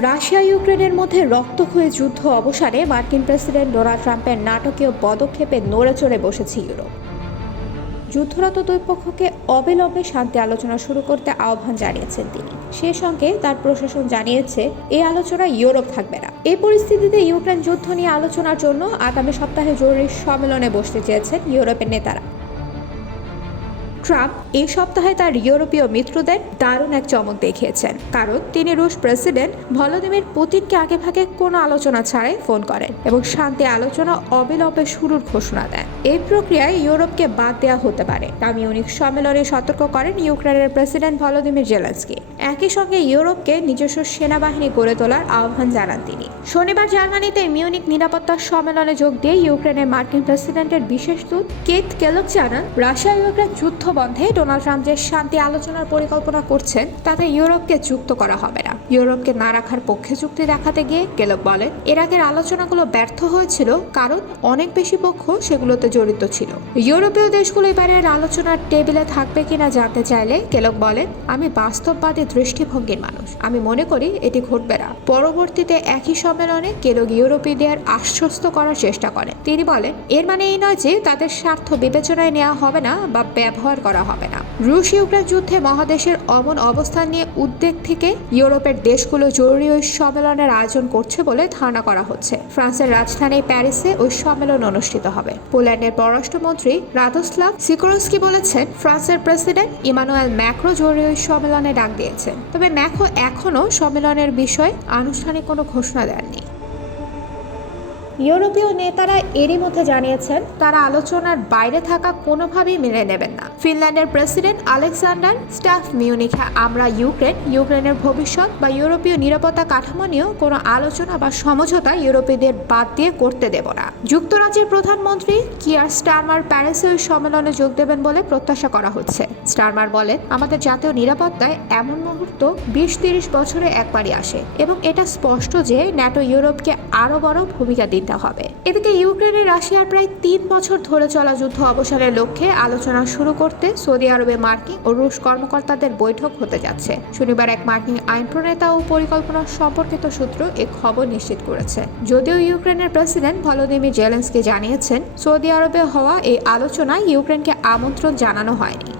Russia ইউক্রেনের মধ্যে রক্তক্ষয়ী যুদ্ধ অবসানে মার্কিন প্রেসিডেন্ট ডোনাল্ড ট্রাম্পের নাটকীয় পদক্ষেপে নড়েচড়ে বসেছে ইউরোপ। যুদ্ধরত দুই পক্ষকে অবিলম্বে শান্তি আলোচনা শুরু করতে আহ্বান জানিয়েছেন তিনি। সে সঙ্গে তার প্রশাসন জানিয়েছে এই আলোচনা ইউরোপ থাকবে না। এই পরিস্থিতিতে ইউক্রেন যুদ্ধ নিয়ে আলোচনার জন্য আগামী সপ্তাহে জরুরি সম্মেলনে বসতে চেয়েছেন ইউরোপের নেতারা। ট্রাম্প এই সপ্তাহে তার ইউরোপীয় মিত্রদের দারুণ এক চমক দেখিয়েছেন, কারণ তিনি রুশ প্রেসিডেন্ট ভলোদিমির পুতিনকে আগেভাগে কোনো আলোচনা ছাড়াই ফোন করেন এবং শান্তি আলোচনা অবিলম্বে শুরুর ঘোষণা দেন। এই প্রক্রিয়ায় ইউরোপকে বাদ দেওয়া হতে পারে তা মিউনিখ সম্মেলনে সতর্ক করেন ইউক্রেনের প্রেসিডেন্ট ভলোদিমির জেলেনস্কি। একই সঙ্গে ইউরোপকে নিজস্ব সেনাবাহিনী গড়ে তোলার আহ্বান জানান তিনি। শনিবার জার্মানিতে মিউনিখ নিরাপত্তা সম্মেলনে যোগ দিয়ে ইউক্রেনের মার্কিন প্রেসিডেন্টের বিশেষ দূত কেট কেলক জানান, রাশিয়া ইউক্রেন যুদ্ধ বন্ধে ডোনাল্ড ট্রাম্প যে শান্তি আলোচনার পরিকল্পনা করছেন তাতে ইউরোপকে যুক্ত করা হবে না। ইউরোপকে না রাখার পক্ষে যুক্তি দেখাতে গিয়ে কেলক বলেন, এর আগের আলোচনাগুলো ব্যর্থ হয়েছিল কারণ অনেক বেশি পক্ষ সেগুলোতে জড়িত ছিল। ইউরোপীয় দেশগুলো এবারের আলোচনার টেবিলে থাকবে কিনা জানতে চাইলে কেলক বলেন, আমি বাস্তববাদী দৃষ্টিভঙ্গির মানুষ, আমি মনে করি এটি ঘটবে না। পরবর্তীতে একই সম্মেলনে কেলক ইউরোপীয়দের আশ্বস্ত করার চেষ্টা করেন। তিনি বলেন, এর মানে এই নয় যে তাদের স্বার্থ বিবেচনায় নেওয়া হবে না বা ব্যবহার করা হবে না। রুশ ইউক্রেন যুদ্ধে মহাদেশের অমন অবস্থান নিয়ে উদ্বেগ থেকে ইউরোপের দেশগুলো জরুরি ওই সম্মেলনের আয়োজন করছে বলে ধারণা করা হচ্ছে। ফ্রান্সের রাজধানী প্যারিসে ওই সম্মেলন অনুষ্ঠিত হবে। পোল্যান্ডের পররাষ্ট্রমন্ত্রী রাদোস্লাভ সিকোরস্কি বলেছেন, ফ্রান্সের প্রেসিডেন্ট ইমানুয়েল ম্যাক্রো জরুরি ওই সম্মেলনে ডাক দিয়েছেন, তবে ম্যাক্রো এখনও সম্মেলনের বিষয়ে আনুষ্ঠানিক কোনো ঘোষণা দেননি। ইউরোপীয় নেতারা এরই মধ্যে জানিয়েছেন তারা আলোচনার বাইরে থাকা কোনোভাবেই মেনে নেবেন না। ফিনল্যান্ডের প্রেসিডেন্ট আলেকজান্ডার স্টাফ মিউনিখে আমরা ইউক্রেনের ভবিষ্যৎ বা ইউরোপীয় নিরাপত্তা কাঠামো নিয়েও কোনো আলোচনা বা সমঝোতা ইউরোপীয়দের বাদ দিয়ে করতে দেব না। যুক্তরাজ্যের প্রধানমন্ত্রী কিয়ার স্টারমার প্যারিসে ওই সম্মেলনে যোগ দেবেন বলে প্রত্যাশা করা হচ্ছে। স্টারমার বলেন, আমাদের জাতীয় নিরাপত্তায় এমন মুহূর্ত 20-30 বছরে একবারই আসে এবং এটা স্পষ্ট যে ন্যাটো ইউরোপকে আরও বড় ভূমিকা দিতে হবে। এদিকে ইউক্রেনে রাশিয়ার প্রায় 3 বছর ধরে চলা যুদ্ধ অবসানের লক্ষ্যে আলোচনা শুরু করতে সৌদি আরবে মার্কিন ও রুশ কর্মকর্তাদের বৈঠক হতে যাচ্ছে। শনিবার এক মার্কিন আইন প্রণেতা ও পরিকল্পনা সম্পর্কিত সূত্র এই খবর নিশ্চিত করেছে। যদিও ইউক্রেনের প্রেসিডেন্ট ভলোদিমির জেলেনস্কি জানিয়েছেন, সৌদি আরবে হওয়া এই আলোচনায় ইউক্রেনকে আমন্ত্রণ জানানো হয়নি।